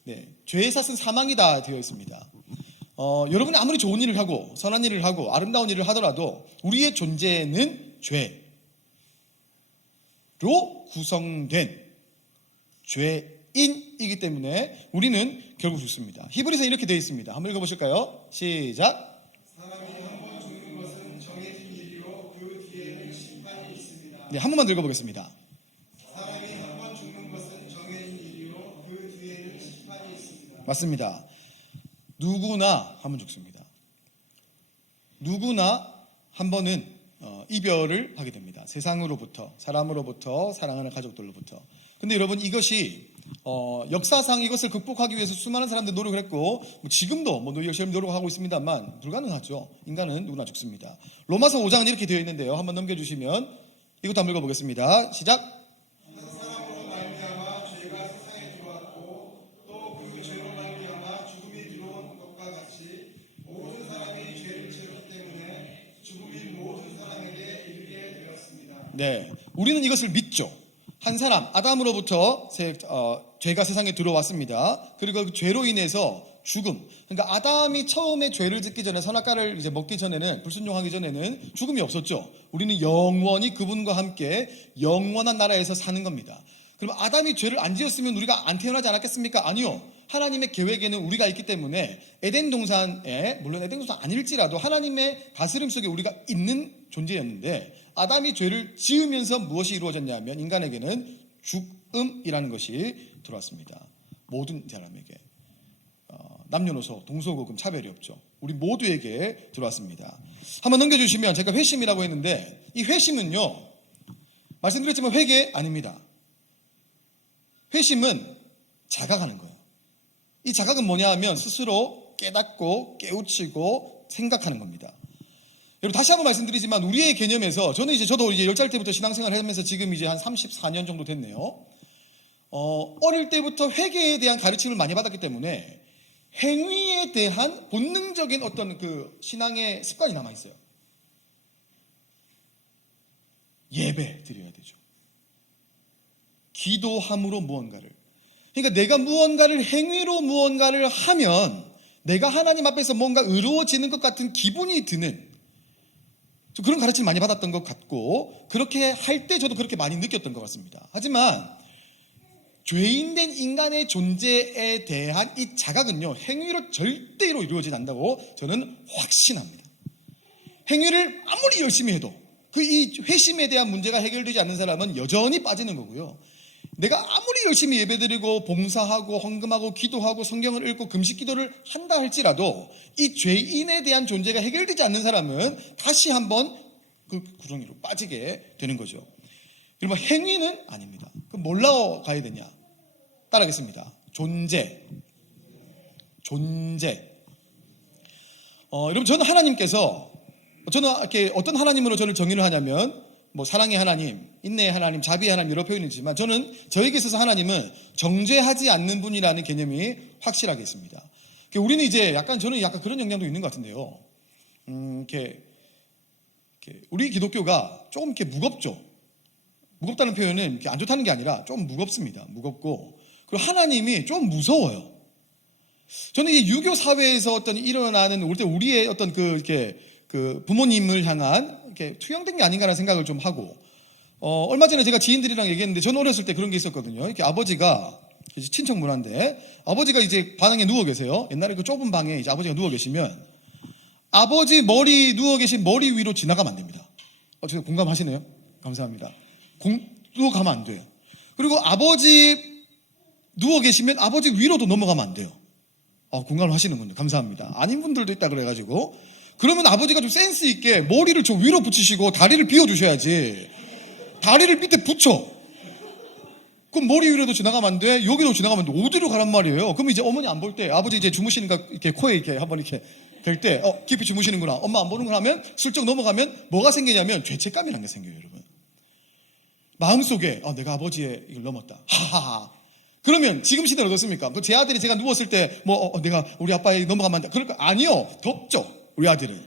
네, 죄의 삭은 사망이다 되어 있습니다. 여러분이 아무리 좋은 일을 하고 선한 일을 하고 아름다운 일을 하더라도 우리의 존재는 죄로 구성된 죄인이기 때문에 우리는 결국 죽습니다. 히브리서에 이렇게 되어 있습니다. 한번 읽어보실까요? 시작. 네, 한 번만 더 읽어보겠습니다. 사람이 한 번 죽는 것은 정해진 일이요 그 뒤에는 심판이 있습니다. 맞습니다. 누구나 한 번 죽습니다. 누구나 한 번은 이별을 하게 됩니다. 세상으로부터, 사람으로부터, 사랑하는 가족들로부터. 근데 여러분, 이것이 역사상 이것을 극복하기 위해서 수많은 사람들이 노력을 했고, 지금도 열심히 노력하고 있습니다만 불가능하죠. 인간은 누구나 죽습니다. 로마서 5장은 이렇게 되어 있는데요. 한번 넘겨주시면 이것도 한번 읽어보겠습니다. 시작. 한 사람으로 말미암아 죄가 세상에 들어왔고 또 그 죄로 말미암아 죽음이 들어온 것과 같이 모든 사람이 죄를 지었기 때문에 죽음이 모든 사람에게 이르게 되었습니다. 네, 우리는 이것을 믿죠. 한 사람 아담으로부터 죄가 세상에 들어왔습니다. 그리고 그 죄로 인해서 죽음. 그러니까 아담이 처음에 죄를 짓기 전에, 선악과를 이제 먹기 전에는, 불순종하기 전에는 죽음이 없었죠. 우리는 영원히 그분과 함께 영원한 나라에서 사는 겁니다. 그럼 아담이 죄를 안 지었으면 우리가 안 태어나지 않았겠습니까? 아니요. 하나님의 계획에는 우리가 있기 때문에 에덴 동산에, 물론 에덴 동산 아닐지라도 하나님의 다스림 속에 우리가 있는 존재였는데, 아담이 죄를 지으면서 무엇이 이루어졌냐면 인간에게는 죽음이라는 것이 들어왔습니다. 모든 사람에게. 남녀노소, 동서고금 차별이 없죠. 우리 모두에게 들어왔습니다. 한번 넘겨주시면, 제가 회심이라고 했는데 이 회심은요, 말씀드렸지만 회개 아닙니다. 회심은 자각하는 거예요. 이 자각은 뭐냐 하면 스스로 깨닫고 깨우치고 생각하는 겁니다. 여러분, 다시 한번 말씀드리지만 우리의 개념에서, 저도 이제 10살 때부터 신앙생활을 하면서 지금 이제 한 34년 정도 됐네요. 어릴 때부터 회개에 대한 가르침을 많이 받았기 때문에 행위에 대한 본능적인 어떤 그 신앙의 습관이 남아있어요. 예배 드려야 되죠. 기도함으로 무언가를. 그러니까 내가 무언가를 행위로 무언가를 하면 내가 하나님 앞에서 뭔가 의로워지는 것 같은 기분이 드는, 그런 가르침을 많이 받았던 것 같고, 그렇게 할 때 저도 그렇게 많이 느꼈던 것 같습니다. 하지만 죄인된 인간의 존재에 대한 이 자각은요, 행위로 절대로 이루어지지 않는다고 저는 확신합니다. 행위를 아무리 열심히 해도 이 회심에 대한 문제가 해결되지 않는 사람은 여전히 빠지는 거고요. 내가 아무리 열심히 예배드리고 봉사하고 헌금하고 기도하고 성경을 읽고 금식 기도를 한다 할지라도 이 죄인에 대한 존재가 해결되지 않는 사람은 다시 한번 그 구덩이로 빠지게 되는 거죠. 그러면 행위는 아닙니다. 그럼 뭘로 가야 되냐? 따라하겠습니다. 존재. 여러분, 저는 하나님께서, 저는 이렇게 어떤 하나님으로 저를 정의를 하냐면, 뭐 사랑의 하나님, 인내의 하나님, 자비의 하나님 여러 표현이지만, 저는 저에게 있어서 하나님은 정죄하지 않는 분이라는 개념이 확실하게 있습니다. 우리는 이제 저는 약간 그런 영향도 있는 것 같은데요. 이렇게 우리 기독교가 조금 이렇게 무겁죠. 무겁다는 표현은 이렇게 안 좋다는 게 아니라 좀 무겁습니다. 무겁고, 그리고 하나님이 좀 무서워요. 저는 이 유교 사회에서 어떤 일어나는 우리의 어떤 이렇게 부모님을 향한 이렇게 투영된 게 아닌가라는 생각을 좀 하고, 얼마 전에 제가 지인들이랑 얘기했는데, 저는 어렸을 때 그런 게 있었거든요. 이렇게 아버지가 친척 문화인데, 아버지가 이제 방에 누워 계세요. 옛날에 그 좁은 방에 이제 아버지가 누워 계시면, 아버지 누워 계신 머리 위로 지나가면 안 됩니다. 제가 공감하시네요? 감사합니다. 누워 가면 안 돼요. 그리고 아버지 누워 계시면 아버지 위로도 넘어가면 안 돼요. 공감을 하시는군요. 감사합니다. 아닌 분들도 있다 그래가지고, 그러면 아버지가 좀 센스 있게 머리를 저 위로 붙이시고 다리를 비워주셔야지. 다리를 밑에 붙여. 그럼 머리 위로도 지나가면 안 돼, 여기로 지나가면 안 돼. 어디로 가란 말이에요? 그럼 이제 어머니 안 볼 때, 아버지 이제 주무시니까 이렇게 코에 이렇게 한번 이렇게 될 때, 깊이 주무시는구나, 엄마 안 보는구나 하면 슬쩍 넘어가면 뭐가 생기냐면 죄책감이라는 게 생겨요, 여러분. 마음속에 내가 아버지의 이걸 넘었다. 하하하. 그러면 지금 시대는 어떻습니까? 제 아들이 제가 누웠을 때 내가 우리 아빠에 넘어가면 안 돼. 그럴까? 아니요. 덥죠. 우리 아들은.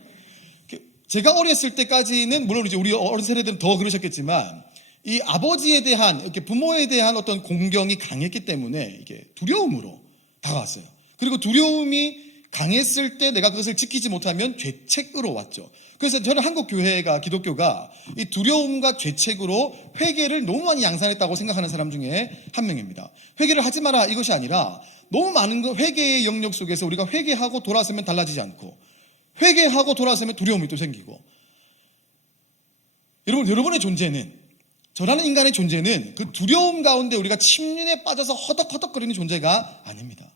제가 어렸을 때까지는 물론 이제 우리 어른 세대들은 더 그러셨겠지만, 이 아버지에 대한, 이렇게 부모에 대한 어떤 공경이 강했기 때문에 이게 두려움으로 다가왔어요. 그리고 두려움이 강했을 때 내가 그것을 지키지 못하면 죄책으로 왔죠. 그래서 저는 한국 교회가, 기독교가 이 두려움과 죄책으로 회개를 너무 많이 양산했다고 생각하는 사람 중에 한 명입니다. 회개를 하지 마라 이것이 아니라, 너무 많은 회개의 영역 속에서 우리가 회개하고 돌아서면 달라지지 않고, 회개하고 돌아서면 두려움이 또 생기고, 여러분의 존재는, 저라는 인간의 존재는 그 두려움 가운데 우리가 침륜에 빠져서 허덕허덕거리는 존재가 아닙니다.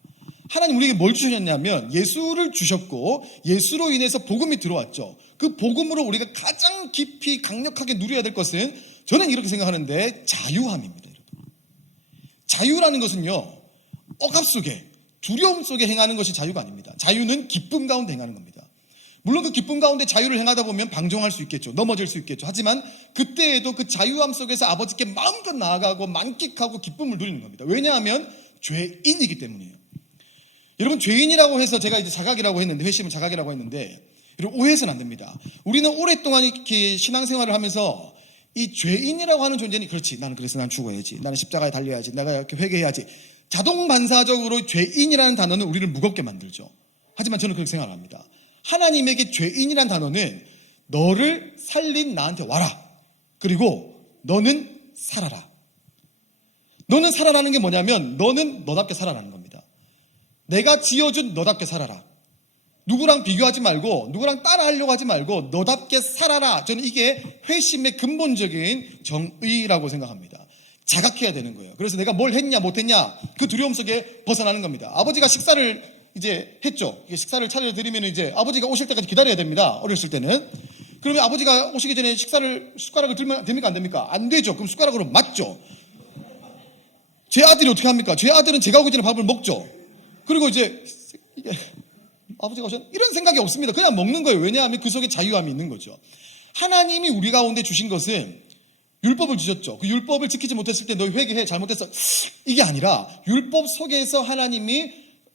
하나님 우리에게 뭘 주셨냐면 예수를 주셨고, 예수로 인해서 복음이 들어왔죠. 그 복음으로 우리가 가장 깊이 강력하게 누려야 될 것은, 저는 이렇게 생각하는데, 자유함입니다. 여러분. 자유라는 것은요, 억압 속에, 두려움 속에 행하는 것이 자유가 아닙니다. 자유는 기쁨 가운데 행하는 겁니다. 물론 그 기쁨 가운데 자유를 행하다 보면 방종할 수 있겠죠. 넘어질 수 있겠죠. 하지만 그때에도 그 자유함 속에서 아버지께 마음껏 나아가고 만끽하고 기쁨을 누리는 겁니다. 왜냐하면 죄인이기 때문이에요. 여러분, 죄인이라고 해서 제가 이제 자각이라고 했는데, 회심은 자각이라고 했는데, 여러분 오해해서는 안 됩니다. 우리는 오랫동안 이렇게 신앙생활을 하면서 이 죄인이라고 하는 존재는, 그렇지, 나는 그래서 난 죽어야지, 나는 십자가에 달려야지, 내가 이렇게 회개해야지, 자동 반사적으로 죄인이라는 단어는 우리를 무겁게 만들죠. 하지만 저는 그렇게 생각합니다. 하나님에게 죄인이란 단어는 너를 살린 나한테 와라, 그리고 너는 살아라. 너는 살아라는 게 뭐냐면, 너는 너답게 살아라는 겁니다. 내가 지어준 너답게 살아라. 누구랑 비교하지 말고, 누구랑 따라하려고 하지 말고 너답게 살아라. 저는 이게 회심의 근본적인 정의라고 생각합니다. 자각해야 되는 거예요. 그래서 내가 뭘 했냐 못했냐, 그 두려움 속에 벗어나는 겁니다. 아버지가 식사를 이제 했죠. 식사를 차려드리면 이제 아버지가 오실 때까지 기다려야 됩니다. 어렸을 때는. 그러면 아버지가 오시기 전에 숟가락을 들면 됩니까 안 됩니까? 안 되죠. 그럼 숟가락으로 맞죠. 제 아들이 어떻게 합니까? 제 아들은 제가 오기 전에 밥을 먹죠. 그리고 이제 아버지가 오셨나? 이런 생각이 없습니다. 그냥 먹는 거예요. 왜냐하면 그 속에 자유함이 있는 거죠. 하나님이 우리 가운데 주신 것은 율법을 주셨죠. 그 율법을 지키지 못했을 때 너희 회개해, 잘못했어, 이게 아니라, 율법 속에서 하나님이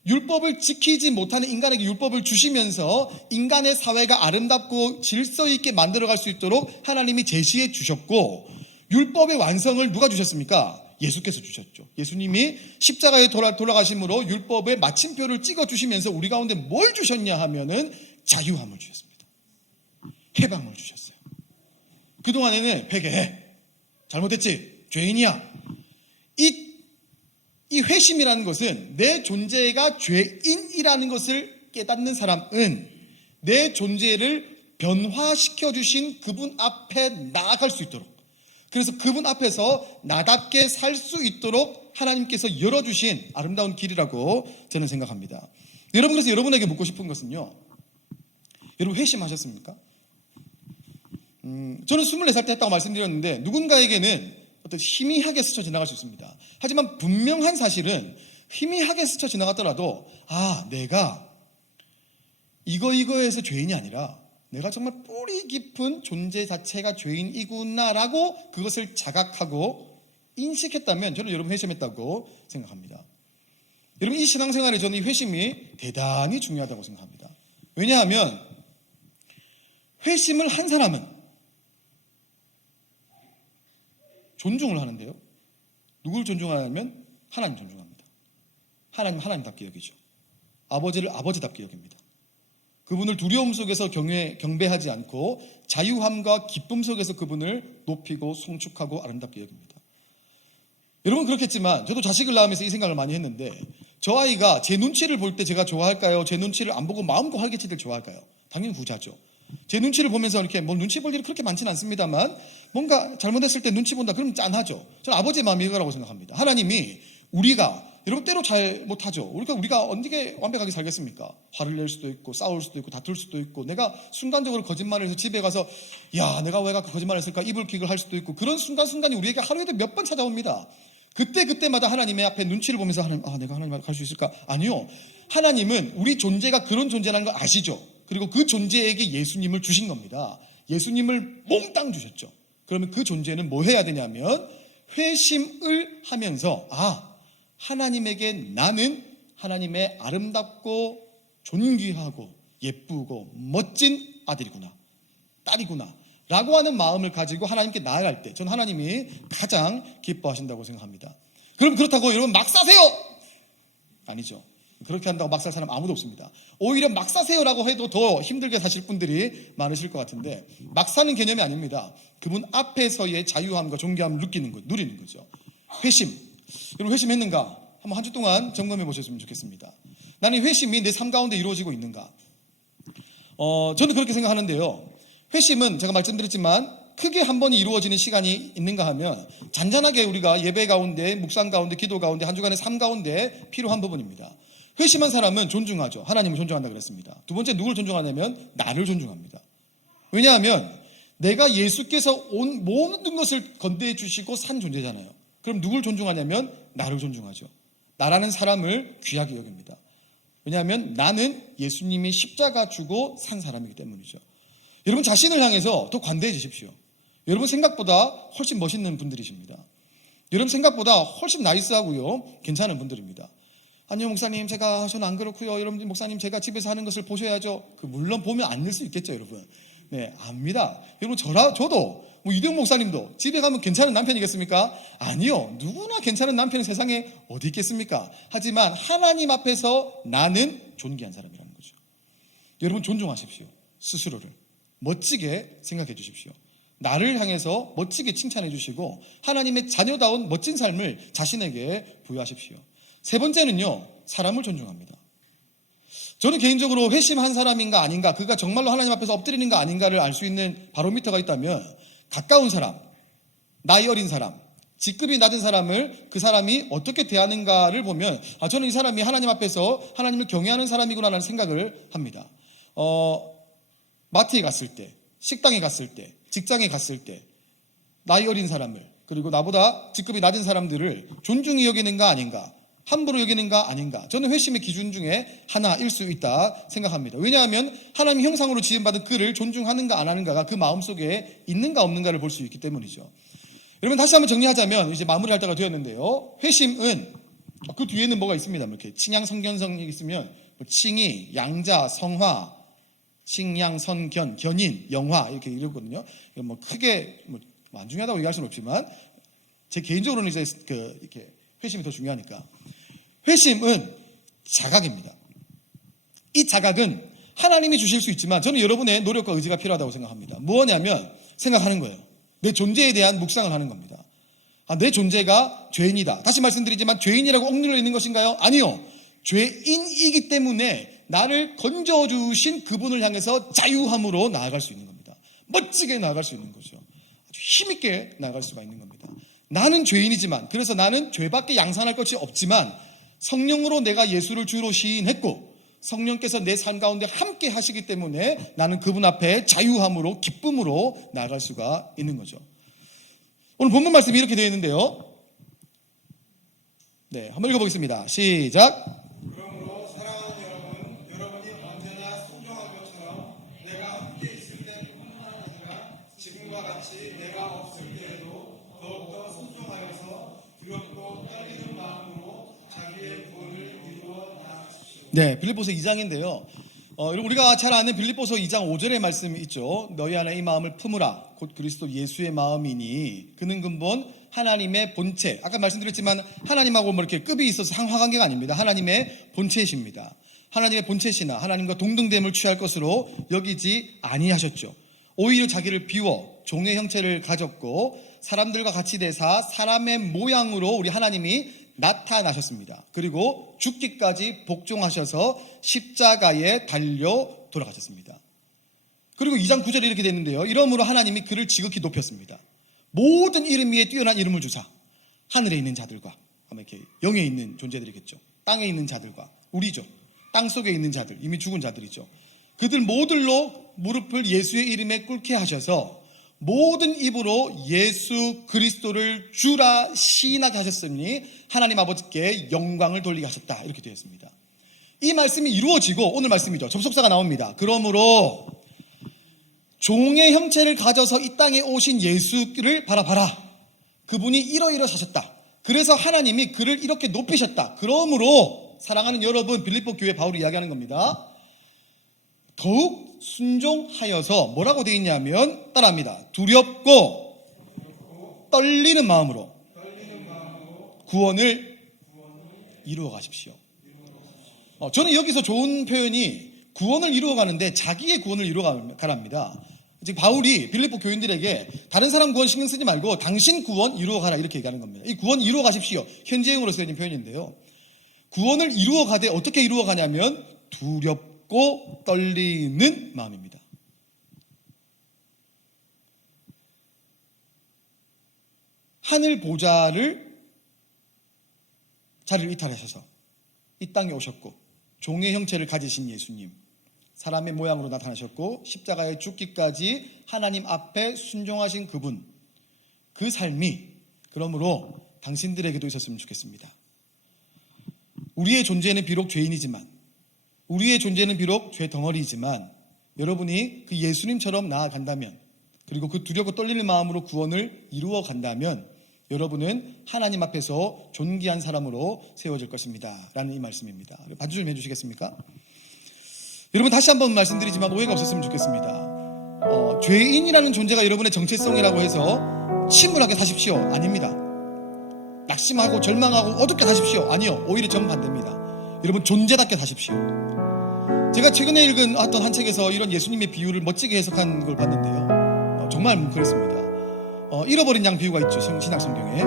율법을 지키지 못하는 인간에게 율법을 주시면서 인간의 사회가 아름답고 질서 있게 만들어갈 수 있도록 하나님이 제시해 주셨고, 율법의 완성을 누가 주셨습니까? 예수께서 주셨죠. 예수님이 십자가에 돌아가심으로 율법의 마침표를 찍어주시면서 우리 가운데 뭘 주셨냐 하면은 자유함을 주셨습니다. 해방을 주셨어요. 그동안에는 회개해, 잘못했지, 죄인이야. 이 회심이라는 것은, 내 존재가 죄인이라는 것을 깨닫는 사람은 내 존재를 변화시켜 주신 그분 앞에 나아갈 수 있도록, 그래서 그분 앞에서 나답게 살 수 있도록 하나님께서 열어주신 아름다운 길이라고 저는 생각합니다. 여러분, 그래서 여러분에게 묻고 싶은 것은요, 여러분 회심하셨습니까? 저는 24살 때 했다고 말씀드렸는데, 누군가에게는 어떤 희미하게 스쳐 지나갈 수 있습니다. 하지만 분명한 사실은 희미하게 스쳐 지나갔더라도 내가 이거에서 죄인이 아니라 내가 정말 뿌리 깊은 존재 자체가 죄인이구나라고 그것을 자각하고 인식했다면 저는 여러분 회심했다고 생각합니다. 여러분 이 신앙생활에 저는 이 회심이 대단히 중요하다고 생각합니다. 왜냐하면 회심을 한 사람은 존중을 하는데요. 누굴 존중하냐면 하나님 존중합니다. 하나님답게 여기죠. 아버지를 아버지답게 여깁니다. 그분을 두려움 속에서 경배하지 않고 자유함과 기쁨 속에서 그분을 높이고 송축하고 아름답게 여깁니다. 여러분 그렇겠지만 저도 자식을 낳으면서 이 생각을 많이 했는데 저 아이가 제 눈치를 볼 때 제가 좋아할까요? 제 눈치를 안 보고 마음껏 활개칠 때 좋아할까요? 당연히 후자죠. 제 눈치를 보면서 이렇게 눈치 볼 일이 그렇게 많지는 않습니다만 뭔가 잘못했을 때 눈치 본다 그러면 짠하죠. 저는 아버지의 마음이 이거라고 생각합니다. 하나님이 우리가 여러분 때로 잘 못하죠. 우리가 언제 완벽하게 살겠습니까? 화를 낼 수도 있고 싸울 수도 있고 다툴 수도 있고 내가 순간적으로 거짓말을 해서 집에 가서 내가 왜 거짓말을 했을까 이불킥을 할 수도 있고 그런 순간순간이 우리에게 하루에도 몇 번 찾아옵니다. 그때마다 하나님의 앞에 눈치를 보면서 내가 하나님 앞에 갈 수 있을까? 아니요. 하나님은 우리 존재가 그런 존재라는 걸 아시죠. 그리고 그 존재에게 예수님을 주신 겁니다. 예수님을 몽땅 주셨죠. 그러면 그 존재는 뭐 해야 되냐면 회심을 하면서 하나님에게 나는 하나님의 아름답고 존귀하고 예쁘고 멋진 아들이구나 딸이구나 라고 하는 마음을 가지고 하나님께 나아갈 때 저는 하나님이 가장 기뻐하신다고 생각합니다. 그럼 그렇다고 여러분 막 사세요! 아니죠. 그렇게 한다고 막 살 사람 아무도 없습니다. 오히려 막 사세요라고 해도 더 힘들게 사실 분들이 많으실 것 같은데 막 사는 개념이 아닙니다. 그분 앞에서의 자유함과 존귀함을 누리는 거죠. 회심. 여러분 회심했는가? 한번 한 주 동안 점검해 보셨으면 좋겠습니다. 나는 회심이 내 삶 가운데 이루어지고 있는가? 저는 그렇게 생각하는데요. 회심은 제가 말씀드렸지만 크게 한 번이 이루어지는 시간이 있는가 하면 잔잔하게 우리가 예배 가운데 묵상 가운데 기도 가운데 한 주간의 삶 가운데 필요한 부분입니다. 회심한 사람은 존중하죠. 하나님을 존중한다 그랬습니다. 두 번째 누굴 존중하냐면 나를 존중합니다. 왜냐하면 내가 예수께서 온 모든 것을 건대해 주시고 산 존재잖아요. 그럼 누굴 존중하냐면 나를 존중하죠. 나라는 사람을 귀하게 여깁니다. 왜냐하면 나는 예수님이 십자가 주고 산 사람이기 때문이죠. 여러분 자신을 향해서 더 관대해 주십시오. 여러분 생각보다 훨씬 멋있는 분들이십니다. 여러분 생각보다 훨씬 나이스하고요 괜찮은 분들입니다. 아니요 목사님 저는 안 그렇고요. 여러분 목사님 제가 집에서 하는 것을 보셔야죠. 물론 보면 안 될 수 있겠죠 여러분. 네 압니다. 여러분 저도 이대용 목사님도 집에 가면 괜찮은 남편이겠습니까? 아니요. 누구나 괜찮은 남편이 세상에 어디 있겠습니까? 하지만 하나님 앞에서 나는 존귀한 사람이라는 거죠. 여러분 존중하십시오. 스스로를 멋지게 생각해 주십시오. 나를 향해서 멋지게 칭찬해 주시고 하나님의 자녀다운 멋진 삶을 자신에게 부여하십시오. 세 번째는요. 사람을 존중합니다. 저는 개인적으로 회심한 사람인가 아닌가 그가 정말로 하나님 앞에서 엎드리는가 아닌가를 알 수 있는 바로미터가 있다면 가까운 사람, 나이 어린 사람, 직급이 낮은 사람을 그 사람이 어떻게 대하는가를 보면 저는 이 사람이 하나님 앞에서 하나님을 경외하는 사람이구나라는 생각을 합니다. 마트에 갔을 때, 식당에 갔을 때, 직장에 갔을 때 나이 어린 사람을 그리고 나보다 직급이 낮은 사람들을 존중히 여기는가 아닌가 함부로 여기는가 아닌가 저는 회심의 기준 중에 하나일 수 있다 생각합니다. 왜냐하면 하나님 형상으로 지음받은 그를 존중하는가 안 하는가가 그 마음속에 있는가 없는가를 볼 수 있기 때문이죠. 여러분 다시 한번 정리하자면 이제 마무리할 때가 되었는데요. 회심은 그 뒤에는 뭐가 있습니다. 이렇게 칭양 성견성이 있으면 칭의, 양자, 성화, 칭양, 선견, 견인, 영화 이렇게 이러거든요. 크게 안 중요하다고 얘기할 수는 없지만 제 개인적으로는 이제 이렇게 회심이 더 중요하니까. 회심은 자각입니다. 이 자각은 하나님이 주실 수 있지만 저는 여러분의 노력과 의지가 필요하다고 생각합니다. 뭐냐면 생각하는 거예요. 내 존재에 대한 묵상을 하는 겁니다. 내 존재가 죄인이다. 다시 말씀드리지만 죄인이라고 억눌려 있는 것인가요? 아니요. 죄인이기 때문에 나를 건져주신 그분을 향해서 자유함으로 나아갈 수 있는 겁니다. 멋지게 나아갈 수 있는 거죠. 아주 힘있게 나아갈 수가 있는 겁니다. 나는 죄인이지만 그래서 나는 죄밖에 양산할 것이 없지만 성령으로 내가 예수를 주로 시인했고 성령께서 내 삶 가운데 함께 하시기 때문에 나는 그분 앞에 자유함으로 기쁨으로 나아갈 수가 있는 거죠. 오늘 본문 말씀이 이렇게 되어 있는데요. 네, 한번 읽어보겠습니다. 시작. 그러므로 사랑하는 여러분, 여러분이 언제나 순종한 것처럼 내가 함께 있을 때뿐만 아니라 지금과 같이 내가 없을 때에도 더욱더 순종하여서 두렵고 떨리는 마음으로 자기의 구원을 이루어 나가십시오. 네, 빌립보서 2장인데요. 우리가 잘 아는 빌립보서 2장 5절의 말씀이 있죠. 너희 안에 이 마음을 품으라. 곧 그리스도 예수의 마음이니 그는 근본 하나님의 본체. 아까 말씀드렸지만 하나님하고 뭐 이렇게 급이 있어서 상하관계가 아닙니다. 하나님의 본체이십니다. 하나님의 본체시나 하나님과 동등됨을 취할 것으로 여기지 아니하셨죠. 오히려 자기를 비워 종의 형체를 가졌고 사람들과 같이 되사 사람의 모양으로 우리 하나님이 나타나셨습니다. 그리고 죽기까지 복종하셔서 십자가에 달려 돌아가셨습니다. 그리고 2장 9절에 이렇게 되는데요. 이러므로 하나님이 그를 지극히 높였습니다. 모든 이름 위에 뛰어난 이름을 주사 하늘에 있는 자들과 아마 이렇게 영에 있는 존재들이겠죠. 땅에 있는 자들과 우리죠. 땅 속에 있는 자들, 이미 죽은 자들이죠. 그들 모들로 무릎을 예수의 이름에 꿇게 하셔서 모든 입으로 예수 그리스도를 주라 시인하게 하셨으니 하나님 아버지께 영광을 돌리게 하셨다. 이렇게 되어 있습니다. 이 말씀이 이루어지고 오늘 말씀이죠. 접속사가 나옵니다. 그러므로 종의 형체를 가져서 이 땅에 오신 예수를 바라봐라. 그분이 이러이러 사셨다. 그래서 하나님이 그를 이렇게 높이셨다. 그러므로 사랑하는 여러분, 빌립보 교회 바울이 이야기하는 겁니다. 더욱 순종하여서 뭐라고 되어 있냐면 따라합니다. 두렵고 떨리는 마음으로 구원을 이루어 가십시오. 저는 여기서 좋은 표현이 구원을 이루어 가는데 자기의 구원을 이루어 가랍니다. 지금 바울이 빌립보 교인들에게 다른 사람 구원 신경 쓰지 말고 당신 구원 이루어 가라 이렇게 얘기하는 겁니다. 이 구원 이루어 가십시오. 현재형으로 쓰여진 표현인데요. 구원을 이루어 가되 어떻게 이루어 가냐면 두렵고 떨리는 마음입니다. 하늘 보좌를 자리를 이탈하셔서 이 땅에 오셨고 종의 형체를 가지신 예수님, 사람의 모양으로 나타나셨고 십자가에 죽기까지 하나님 앞에 순종하신 그분, 그 삶이 그러므로 당신들에게도 있었으면 좋겠습니다. 우리의 존재는 비록 죄인이지만, 우리의 존재는 비록 죄 덩어리이지만 여러분이 그 예수님처럼 나아간다면, 그리고 그 두렵고 떨리는 마음으로 구원을 이루어 간다면 여러분은 하나님 앞에서 존귀한 사람으로 세워질 것입니다. 라는 이 말씀입니다. 반주 좀 해주시겠습니까? 여러분 다시 한번 말씀드리지만 오해가 없었으면 좋겠습니다. 죄인이라는 존재가 여러분의 정체성이라고 해서 침울하게 사십시오. 아닙니다. 낙심하고 절망하고 어둡게 사십시오. 아니요. 오히려 정반대입니다. 여러분 존재답게 사십시오. 제가 최근에 읽은 어떤 한 책에서 이런 예수님의 비유를 멋지게 해석한 걸 봤는데요. 정말 그랬습니다. 잃어버린 양 비유가 있죠. 신약 성경에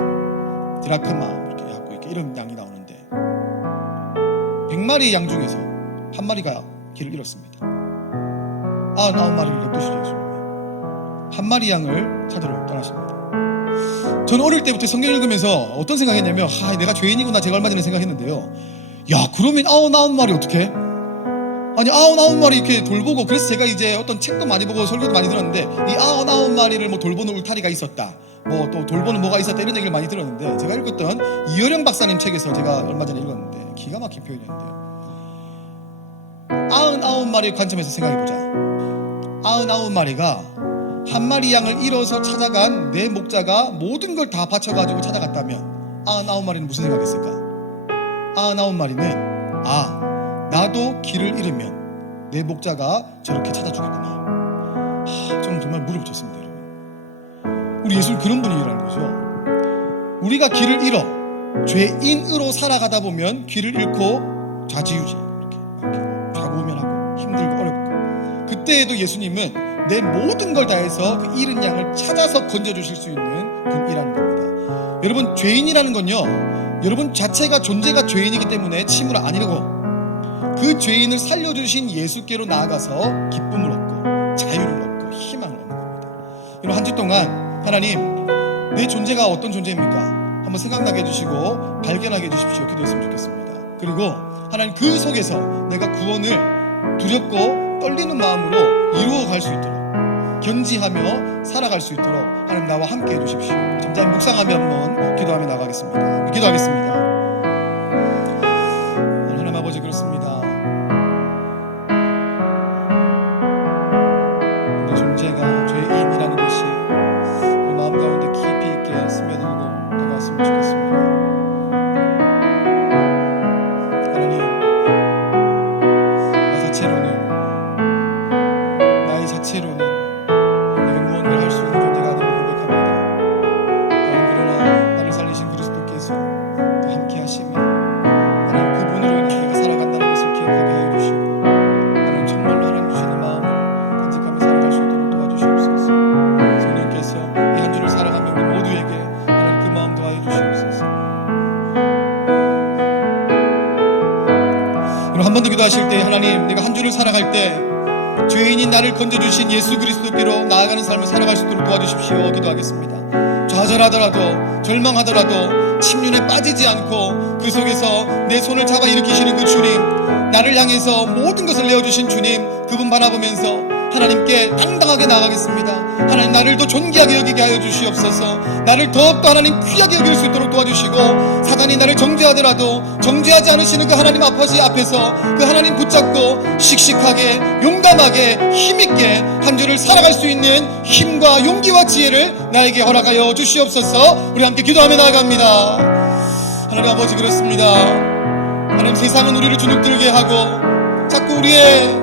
드라크마 이렇게 갖고 이렇게 이런 양이 나오는데 100마리의 양 중에서 한 마리가 길을 잃었습니다. 99마리를 냅두시죠. 예수님이 한 마리 양을 찾으러 떠나십니다. 저는 어릴 때부터 성경 읽으면서 어떤 생각했냐면 내가 죄인이구나 제가 얼마 전에 생각했는데요. 야 그러면 99마리 어떡해? 아니 99마리 이렇게 돌보고, 그래서 제가 이제 어떤 책도 많이 보고 설교도 많이 들었는데 이 99마리를 뭐 돌보는 울타리가 있었다, 뭐 또 돌보는 뭐가 있었다 이런 얘기를 많이 들었는데, 제가 읽었던 이효령 박사님 책에서 제가 얼마 전에 읽었는데 기가 막힌 표현이었는데요. 99마리의 관점에서 생각해보자. 99마리가 한 마리 양을 잃어서 찾아간 내 목자가 모든 걸 다 바쳐가지고 찾아갔다면 99마리는 무슨 생각했을까? 99마리는 나도 길을 잃으면 내 목자가 저렇게 찾아주겠구나. 저는 정말 무릎을 쳤습니다. 여러분, 우리 예수는 그런 분이라는 거죠. 우리가 길을 잃어 죄인으로 살아가다 보면 길을 잃고 좌지우지 이렇게 좌고우면하고 힘들고 어렵고, 그때에도 예수님은 내 모든 걸 다해서 그 잃은 양을 찾아서 건져주실 수 있는 분이라는 겁니다. 여러분 죄인이라는 건요, 여러분 자체가 존재가 죄인이기 때문에 침울 아니라고, 그 죄인을 살려주신 예수께로 나아가서 기쁨을 얻고 자유를 얻고 희망을 얻는 겁니다. 여러분 한 주 동안 하나님 내 존재가 어떤 존재입니까? 한번 생각나게 해주시고 발견하게 해주십시오. 기도했으면 좋겠습니다. 그리고 하나님 그 속에서 내가 구원을 두렵고 떨리는 마음으로 이루어갈 수 있도록 견지하며 살아갈 수 있도록 하나님 나와 함께 해주십시오. 잠깐 묵상하며 한번 기도하며 나가겠습니다. 기도하겠습니다. 하나님 아버지, 그렇습니다. 내 존재가 죄인이라는 것이 우리 마음 가운데 깊이 있게 스며들고 다가왔으면 좋겠습니다. 하나님, 나의 자체로는 내가 무언가를 할 수 있는 존재가 아님을 고백합니다. 그러나 나를 살리신 그리스도께서 함께 하시며 하나님 그분으로 인해 내가 살아간다는 것을 기억하게 하여 주시고 하나님 정말로 하나님 주시는 마음을 간직하며 살아갈 수 있도록 도와주시옵소서. 성령께서 이 한 주를 살아가며 우리 모두에게 하나님 그 마음 더하여 주시옵소서. 그럼 한 번 더 기도하실 때, 하나님, 내가 한 주를 살아갈 때 죄인인 나를 건져주신 예수 그리스도께로 나아가는 삶을 살아갈 수 있도록 도와주십시오. 기도하겠습니다. 좌절하더라도 절망하더라도 침륜에 빠지지 않고 그 속에서 내 손을 잡아 일으키시는 그 주님, 나를 향해서 모든 것을 내어주신 주님, 그분 바라보면서 하나님께 당당하게 나아가겠습니다. 하나님, 나를 더 존귀하게 여기게 하여 주시옵소서. 나를 더욱더 하나님 귀하게 여길 수 있도록 도와주시고, 사단이 나를 정죄하더라도 정죄하지 않으시는 그 하나님 앞에서 그 하나님 붙잡고 씩씩하게 용감하게 힘있게 한 주를 살아갈 수 있는 힘과 용기와 지혜를 나에게 허락하여 주시옵소서. 우리 함께 기도하며 나아갑니다. 하나님 아버지, 그렇습니다. 하나님, 세상은 우리를 주눅들게 하고 자꾸 우리의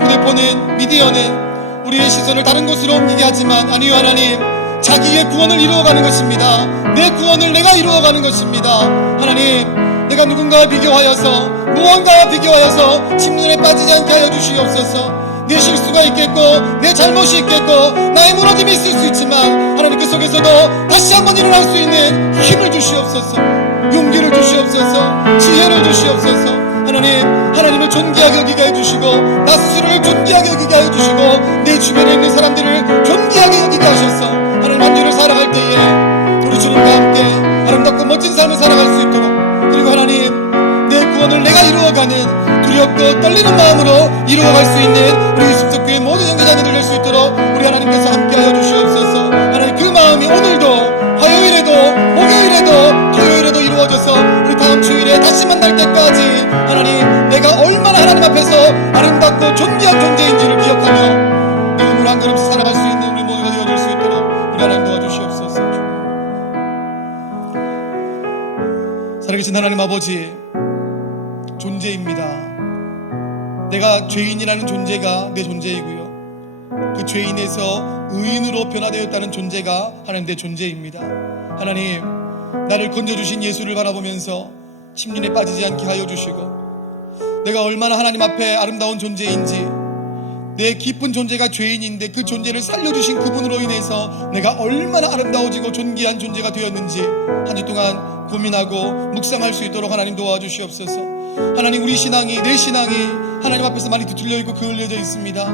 휴대폰은, 미디어는 우리의 시선을 다른 곳으로 옮기게 하지만, 아니요, 하나님, 자기의 구원을 이루어가는 것입니다. 내 구원을 내가 이루어가는 것입니다. 하나님, 내가 누군가와 비교하여서, 무언가와 비교하여서 침륜에 빠지지 않게 하여 주시옵소서. 내 실수가 있겠고 내 잘못이 있겠고 나의 무너짐이 있을 수 있지만, 하나님 그 속에서도 다시 한번 일어날 수 있는 힘을 주시옵소서. 용기를 주시옵소서. 지혜를 주시옵소서. 하나님을 존귀하게 여기게 해주시고, 나 스스로를 존귀하게 여기게 해주시고, 내 주변에 있는 사람들을 존귀하게 여기게 하셔서 하나님 한 주를 살아갈 때에 우리 주님과 함께 아름답고 멋진 삶을 살아갈 수 있도록, 그리고 하나님, 내 구원을 내가 이루어가는 두렵고 떨리는 마음으로 이루어갈 수 있는 우리 숲속교회 모든 형제자매들 될 수 있도록 우리 하나님께서 함께하여 주시옵소서. 하나님, 그 마음이 오늘도 화요일에도 목요일에도 토요일에도 이루어져서 우리 다음 주일에 다시 만날 때까지 하나님, 내가 얼마나 하나님 앞에서 아름답고 존귀한 존재인지를 기억하며 내 우물 한 걸음씩 살아갈 수 있는 우리 모두가 되어줄 수 있도록 우리 하나님 도와주시옵소서. 살아계신 하나님 아버지, 존재입니다. 내가 죄인이라는 존재가 내 존재이고요, 그 죄인에서 의인으로 변화되었다는 존재가 하나님 내 존재입니다. 하나님, 나를 건져주신 예수를 바라보면서 침륜에 빠지지 않게 하여 주시고, 내가 얼마나 하나님 앞에 아름다운 존재인지, 내 깊은 존재가 죄인인데 그 존재를 살려주신 그분으로 인해서 내가 얼마나 아름다워지고 존귀한 존재가 되었는지 한 주 동안 고민하고 묵상할 수 있도록 하나님 도와주시옵소서. 하나님, 우리 신앙이, 내 신앙이 하나님 앞에서 많이 뒤틀려 있고 그을려져 있습니다.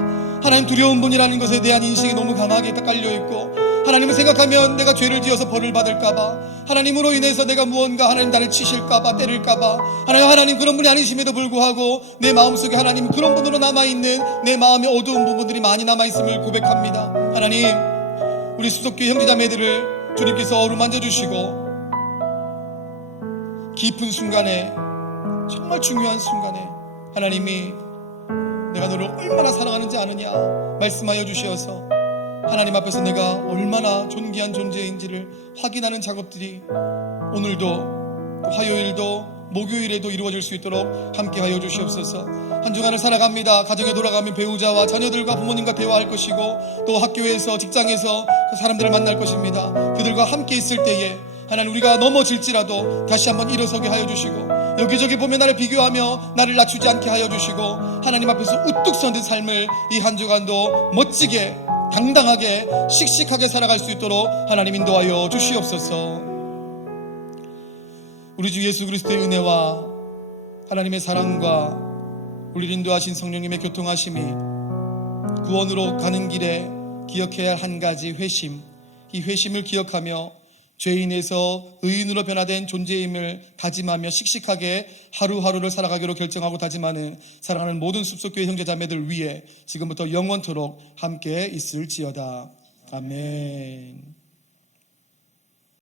하나님, 두려운 분이라는 것에 대한 인식이 너무 강하게 깔려 있고, 하나님을 생각하면 내가 죄를 지어서 벌을 받을까봐, 하나님으로 인해서 내가 무언가 하나님 나를 치실까봐, 때릴까봐, 하나님 그런 분이 아니심에도 불구하고 내 마음속에 하나님 그런 분으로 남아있는 내 마음의 어두운 부분들이 많이 남아있음을 고백합니다. 하나님, 우리 수석교회 형제자매들을 주님께서 어루만져 주시고, 깊은 순간에, 정말 중요한 순간에 하나님이 내가 너를 얼마나 사랑하는지 아느냐 말씀하여 주셔서 하나님 앞에서 내가 얼마나 존귀한 존재인지를 확인하는 작업들이 오늘도, 화요일도 목요일에도 이루어질 수 있도록 함께하여 주시옵소서. 한 주간을 살아갑니다. 가정에 돌아가면 배우자와 자녀들과 부모님과 대화할 것이고, 또 학교에서, 직장에서 그 사람들을 만날 것입니다. 그들과 함께 있을 때에 하나님, 우리가 넘어질지라도 다시 한번 일어서게 하여 주시고, 여기저기 보면 나를 비교하며 나를 낮추지 않게 하여 주시고, 하나님 앞에서 우뚝 서는 삶을 이 한 주간도 멋지게, 당당하게, 씩씩하게 살아갈 수 있도록 하나님 인도하여 주시옵소서. 우리 주 예수 그리스도의 은혜와 하나님의 사랑과 우리를 인도하신 성령님의 교통하심이, 구원으로 가는 길에 기억해야 할 한 가지 회심, 이 회심을 기억하며 죄인에서 의인으로 변화된 존재임을 다짐하며 씩씩하게 하루하루를 살아가기로 결정하고 다짐하는 사랑하는 모든 숲속교회 형제자매들 위해 지금부터 영원토록 함께 있을지어다. 아멘.